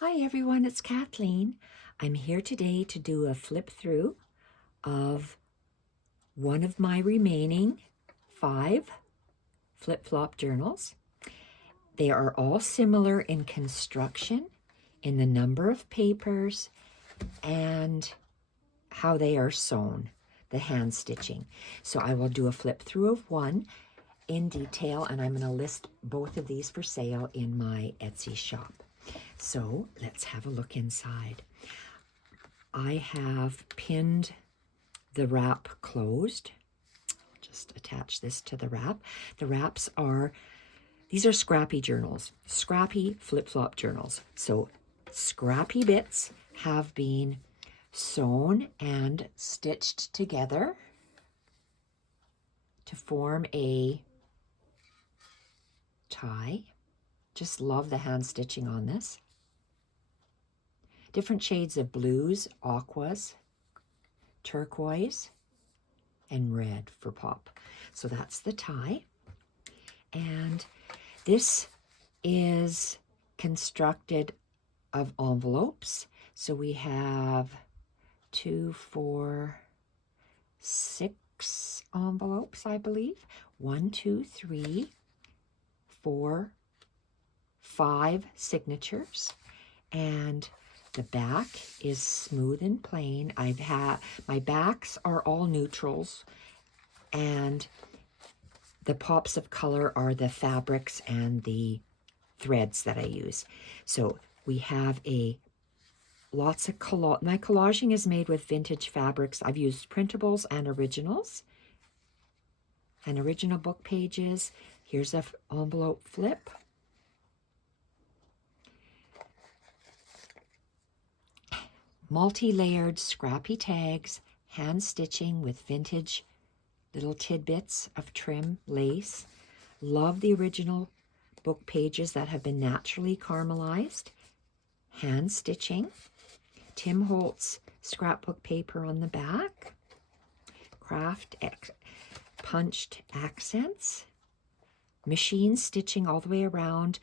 Hi everyone, it's Kathleen. I'm here today to do a flip through of one of my remaining 5 flip-flop journals. They are all similar in construction, in the number of papers, and how they are sewn, the hand stitching. So I will do a flip through of one in detail, and I'm going to list both of these for sale in my Etsy shop. So let's have a look inside. I have pinned the wrap closed. Just attach this to the wrap. The wraps are, these are Scrappy journals, Scrappy flip-flop journals. So Scrappy bits have been sewn and stitched together to form a tie. Just love the hand stitching on this. Different shades of blues, aquas, turquoise, and red for pop. So that's the tie. And this is constructed of envelopes. So we have 2, 4, 6 envelopes, I believe. 1, 2, 3, 4, 5 signatures. And the back is smooth and plain. My backs are all neutrals, and the pops of color are the fabrics and the threads that I use. So we have lots of my collaging is made with vintage fabrics. I've used printables and originals and original book pages. Here's an envelope flip. Multi-layered scrappy tags, hand stitching with vintage little tidbits of trim lace. Love the original book pages that have been naturally caramelized. Hand stitching. Tim Holtz scrapbook paper on the back. Punched accents. Machine stitching all the way around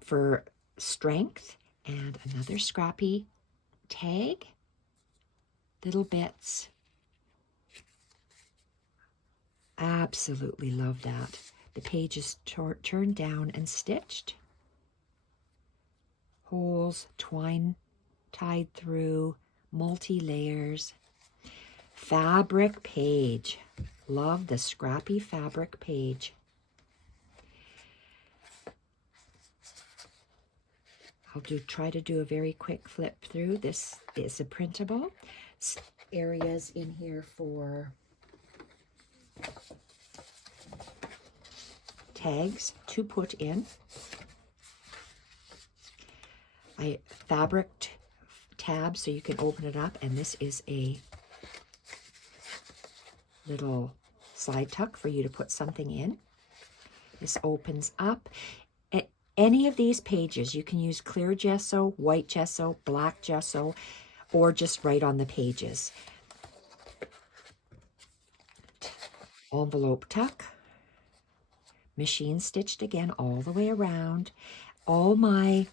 for strength. And another scrappy tag, little bits. Absolutely love that. The page is turned down and stitched. Holes, twine tied through, multi-layers. Fabric page. Love the scrappy fabric page. I'll try to do a very quick flip through. This is a printable. Areas in here for tags to put in. I fabric tab so you can open it up, and this is a little side tuck for you to put something in. This opens up. Any of these pages, you can use clear gesso, white gesso, black gesso, or just write on the pages. Envelope tuck, machine stitched again all the way around. All my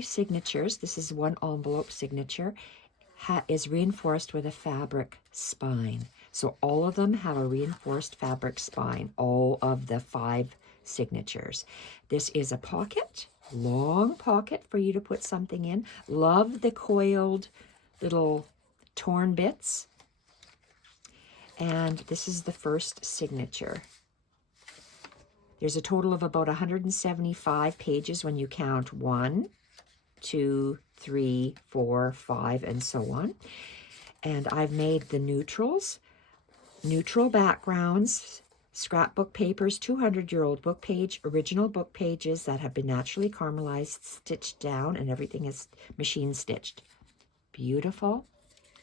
signatures, this is one envelope signature, is reinforced with a fabric spine. So all of them have a reinforced fabric spine, all of the 5 signatures. This is a pocket, long pocket for you to put something in. Love the coiled little torn bits. And this is the first signature. There's a total of about 175 pages when you count 1, 2, 3, 4, 5, and so on. And I've made the neutrals, neutral backgrounds, scrapbook papers, 200-year-old book page, original book pages that have been naturally caramelized, stitched down, and everything is machine stitched. Beautiful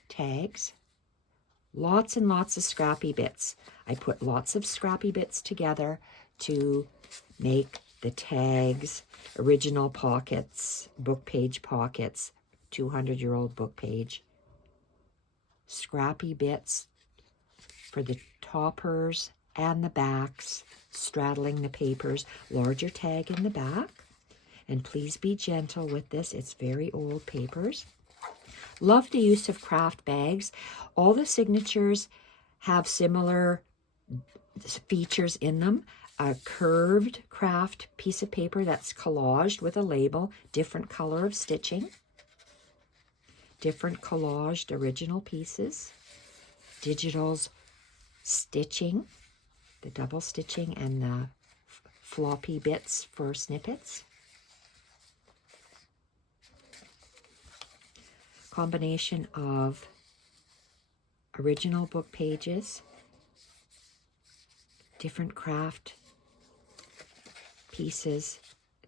tags. Lots and lots of scrappy bits. I put lots of scrappy bits together to make the tags, original pockets, book page pockets, 200-year-old book page. Scrappy bits for the toppers and the backs, straddling the papers, larger tag in the back. And please be gentle with this. It's very old papers. Love the use of craft bags. All the signatures have similar features in them. A curved craft piece of paper that's collaged with a label, different color of stitching, different collaged original pieces, digital's stitching, the double stitching and the floppy bits for snippets. Combination of original book pages, different craft pieces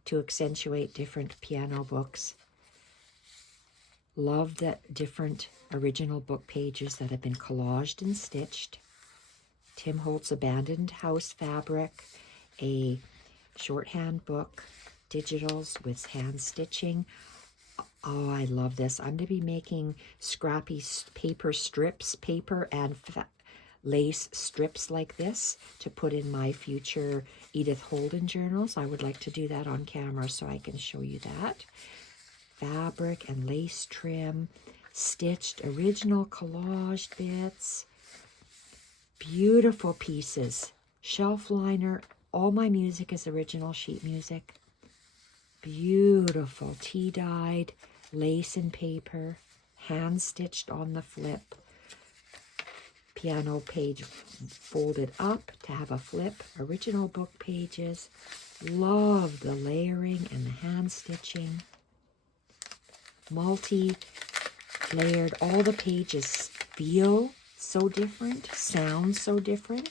to accentuate different piano books. Love the different original book pages that have been collaged and stitched. Tim Holtz Abandoned House fabric, a shorthand book, digitals with hand stitching. Oh, I love this. I'm going to be making Scrappy paper strips, paper and lace strips like this to put in my future Edith Holden journals. I would like to do that on camera so I can show you that. Fabric and lace trim, stitched original collaged bits, beautiful pieces, shelf liner. All my music is original sheet music. Beautiful tea-dyed lace and paper, hand-stitched on the flip. Piano page folded up to have a flip. Original book pages. Love the layering and the hand-stitching. Multi-layered. All the pages feel so different, sound so different.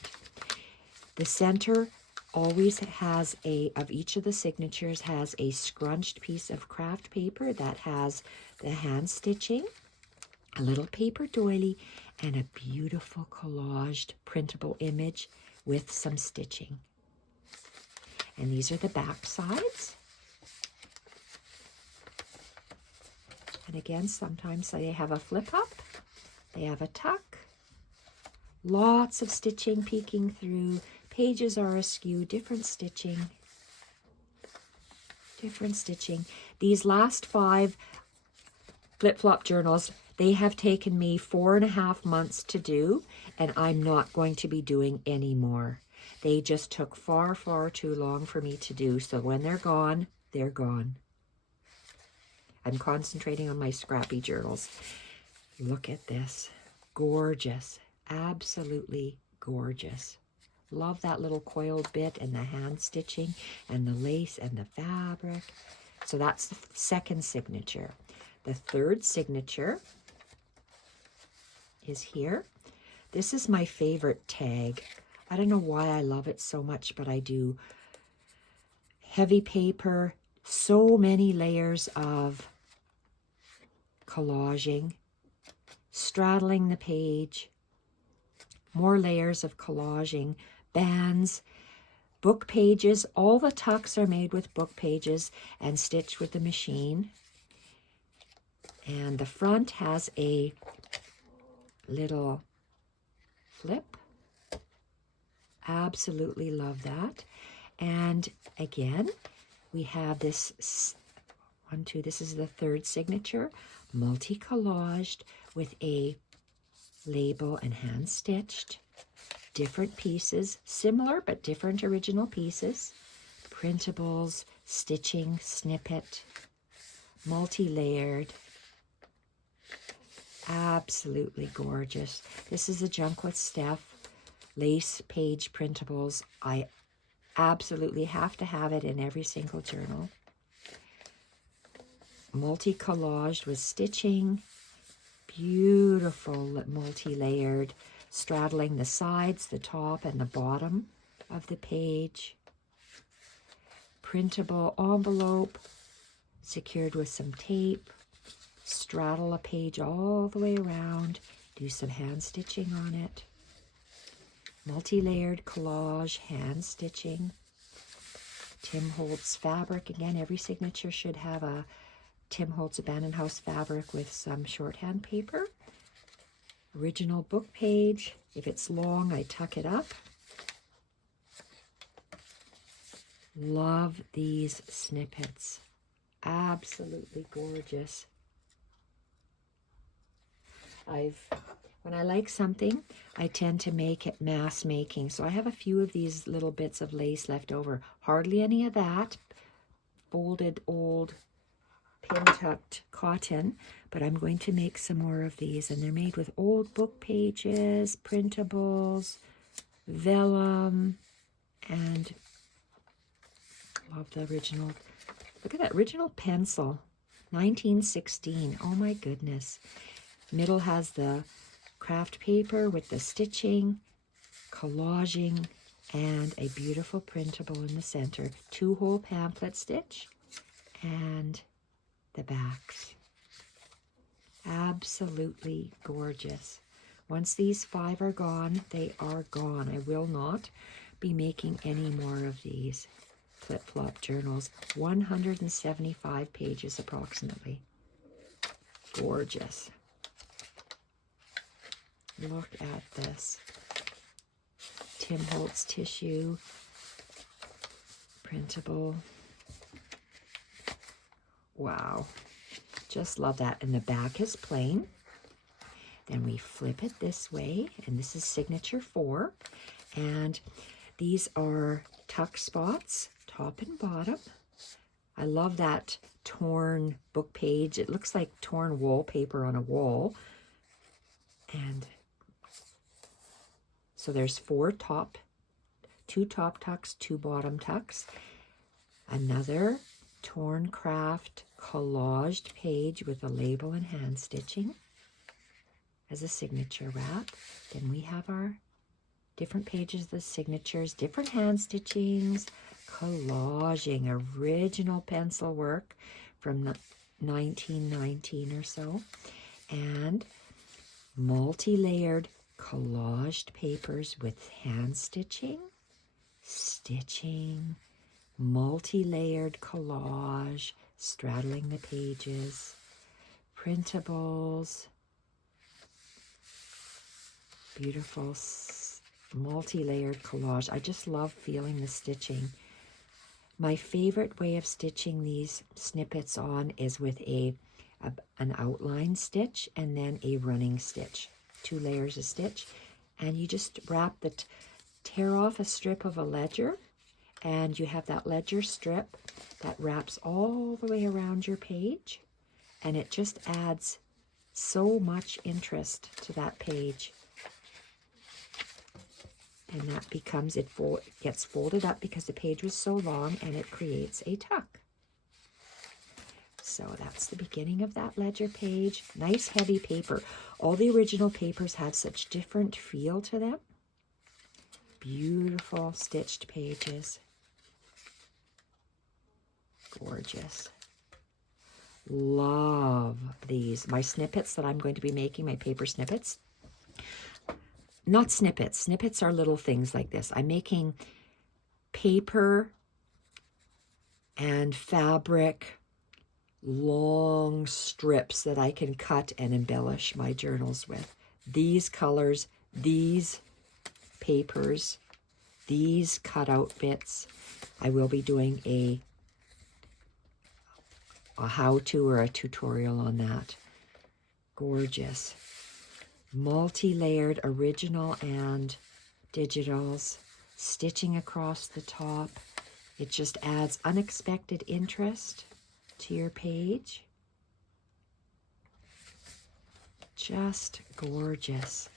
The center always has of each of the signatures has a scrunched piece of craft paper that has the hand stitching, a little paper doily, and a beautiful collaged printable image with some stitching. And these are the back sides. And again, sometimes they have a flip up, they have a tuck, lots of stitching peeking through. Pages are askew, different stitching. These last 5 flip-flop journals, they have taken me 4.5 months to do, and I'm not going to be doing any more. They just took far, far too long for me to do, so when they're gone, they're gone. I'm concentrating on my Scrappy journals. Look at this. Gorgeous. Absolutely gorgeous. Love that little coiled bit and the hand stitching and the lace and the fabric. So that's the second signature. The third signature is here. This is my favorite tag. I don't know why I love it so much, but I do. Heavy paper, so many layers of collaging, straddling the page, more layers of collaging, bands, book pages. All the tucks are made with book pages and stitched with the machine. And the front has a little flip. Absolutely love that. And again, we have this this is the third signature, multi-collaged with a label and hand stitched. Different pieces, similar but different original pieces. Printables, stitching, snippet, multi-layered. Absolutely gorgeous. This is a Junk with Steph lace page printables. I absolutely have to have it in every single journal. Multi-collaged with stitching. Beautiful multi-layered, straddling the sides, the top, and the bottom of the page. Printable envelope, secured with some tape. Straddle a page all the way around. Do some hand stitching on it. Multi-layered collage, hand stitching. Tim Holtz fabric. Again, every signature should have a Tim Holtz Abandoned House fabric with some shorthand paper. Original book page. If it's long, I tuck it up. Love these snippets. Absolutely gorgeous. When I like something, I tend to make it mass making. So I have a few of these little bits of lace left over. Hardly any of that folded old pin-tucked cotton, but I'm going to make some more of these, and they're made with old book pages, printables, vellum, and love the original. Look at that original pencil, 1916. Oh my goodness. Middle has the craft paper with the stitching, collaging, and a beautiful printable in the center. 2-hole pamphlet stitch and the backs. Absolutely gorgeous. Once these 5 are gone, they are gone. I will not be making any more of these flip-flop journals. 175 pages approximately. Gorgeous. Look at this. Tim Holtz tissue, printable. Wow, just love that. And the back is plain. Then we flip it this way, and this is signature 4. And these are tuck spots, top and bottom. I love that torn book page. It looks like torn wallpaper on a wall. And so there's 4 top, 2 top tucks, 2 bottom tucks. Another torn craft collaged page with a label and hand stitching as a signature wrap. Then we have our different pages, the signatures, different hand stitchings, collaging, original pencil work from 1919 or so, and multi-layered collaged papers with hand stitching, multi-layered collage, straddling the pages, printables, beautiful multi-layered collage. I just love feeling the stitching. My favorite way of stitching these snippets on is with an outline stitch and then a running stitch. 2 layers of stitch, and you just wrap tear off a strip of a ledger, and you have that ledger strip that wraps all the way around your page, and it just adds so much interest to that page. And that becomes, it gets folded up because the page was so long, and it creates a tuck. So that's the beginning of that ledger page. Nice heavy paper. All the original papers have such different feel to them. Beautiful stitched pages. Gorgeous. Love these. My snippets that I'm going to be making, my paper snippets. Not snippets. Snippets are little things like this. I'm making paper and fabric long strips that I can cut and embellish my journals with. These colors, these papers, these cutout bits. I will be doing a how-to or a tutorial on that. Gorgeous. Multi-layered original and digitals, stitching across the top. It just adds unexpected interest to your page. Just gorgeous.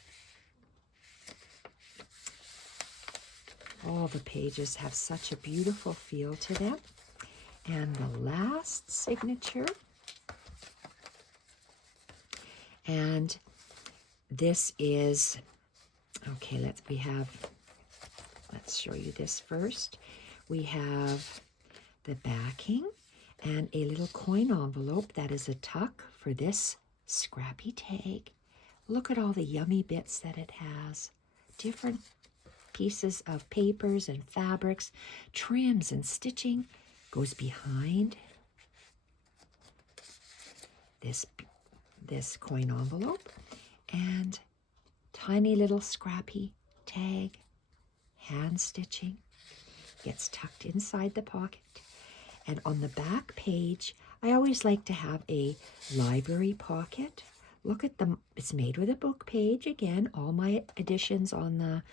All the pages have such a beautiful feel to them. And the last signature. And this is, okay, let's show you this first. We have the backing and a little coin envelope that is a tuck for this Scrappy tag. Look at all the yummy bits that it has. Different pieces of papers and fabrics, trims and stitching goes behind this coin envelope, and tiny little Scrappy tag, hand stitching, gets tucked inside the pocket. And on the back page, I always like to have a library pocket. Look at them. It's made with a book page. Again, all my editions on the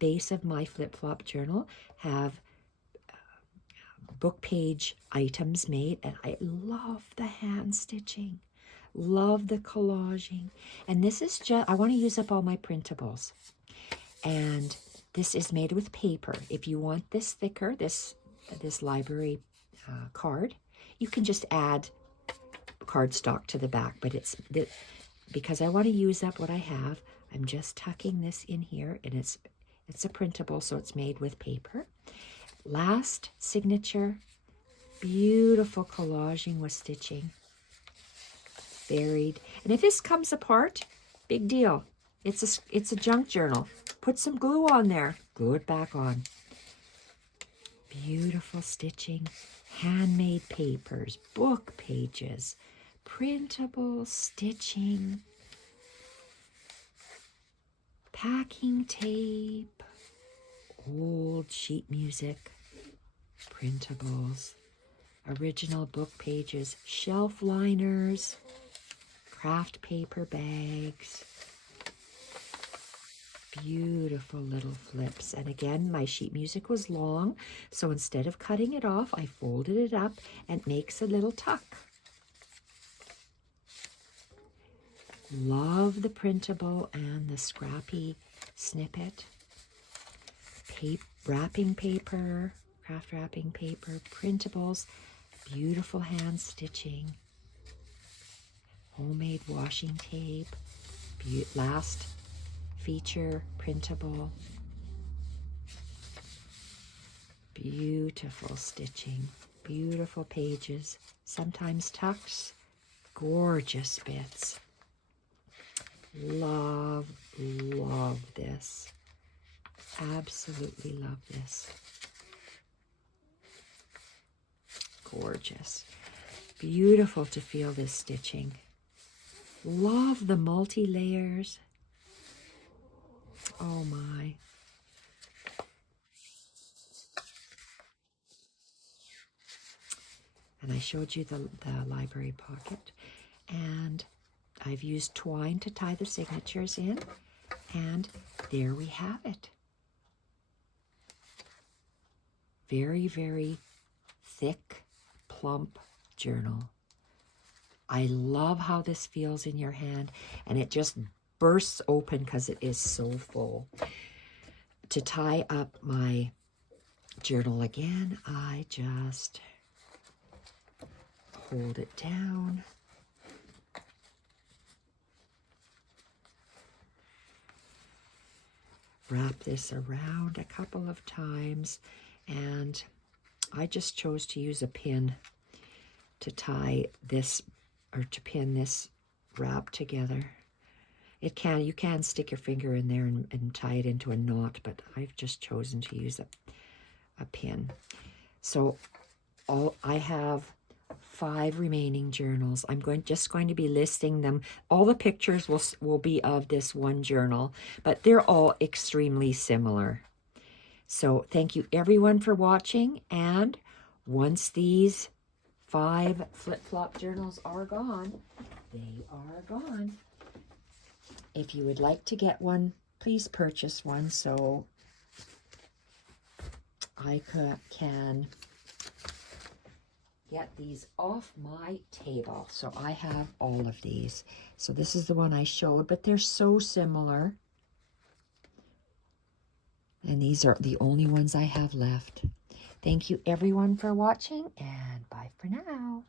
base of my flip-flop journal have book page items made, and I love the hand stitching, love the collaging. And this is just, I want to use up all my printables. And this is made with paper. If you want this thicker, this library card, you can just add cardstock to the back, but because I want to use up what I have, I'm just tucking this in here, and it's a printable, so it's made with paper. Last signature, beautiful collaging with stitching, buried. And if this comes apart, big deal. It's a junk journal. Put some glue on there, glue it back on. Beautiful stitching, handmade papers, book pages, printable stitching, packing tape, old sheet music, printables, original book pages, shelf liners, craft paper bags, beautiful little flips. And again, my sheet music was long, so instead of cutting it off, I folded it up and it makes a little tuck. Love the printable and the Scrappy snippet. Wrapping paper, craft wrapping paper, printables, beautiful hand stitching, homemade washing tape, last feature printable, beautiful stitching, beautiful pages, sometimes tucks, gorgeous bits. Love this. Absolutely love this. Gorgeous. Beautiful to feel this stitching. Love the multi-layers. Oh my. And I showed you the library pocket. And I've used twine to tie the signatures in. And there we have it. Very, very thick, plump journal. I love how this feels in your hand, and it just bursts open because it is so full. To tie up my journal again, I just hold it down. Wrap this around a couple of times, and I just chose to use a pin to tie this, or to pin this wrap together. You can stick your finger in there and tie it into a knot, but I've just chosen to use a pin. So I have 5 remaining journals. I'm just going to be listing them. All the pictures will be of this one journal, but they're all extremely similar. So thank you everyone for watching, and once these 5 flip-flop journals are gone, they are gone. If you would like to get one, please purchase one so I can get these off my table. So I have all of these. So this is the one I showed, but they're so similar. And these are the only ones I have left. Thank you everyone for watching, and bye for now.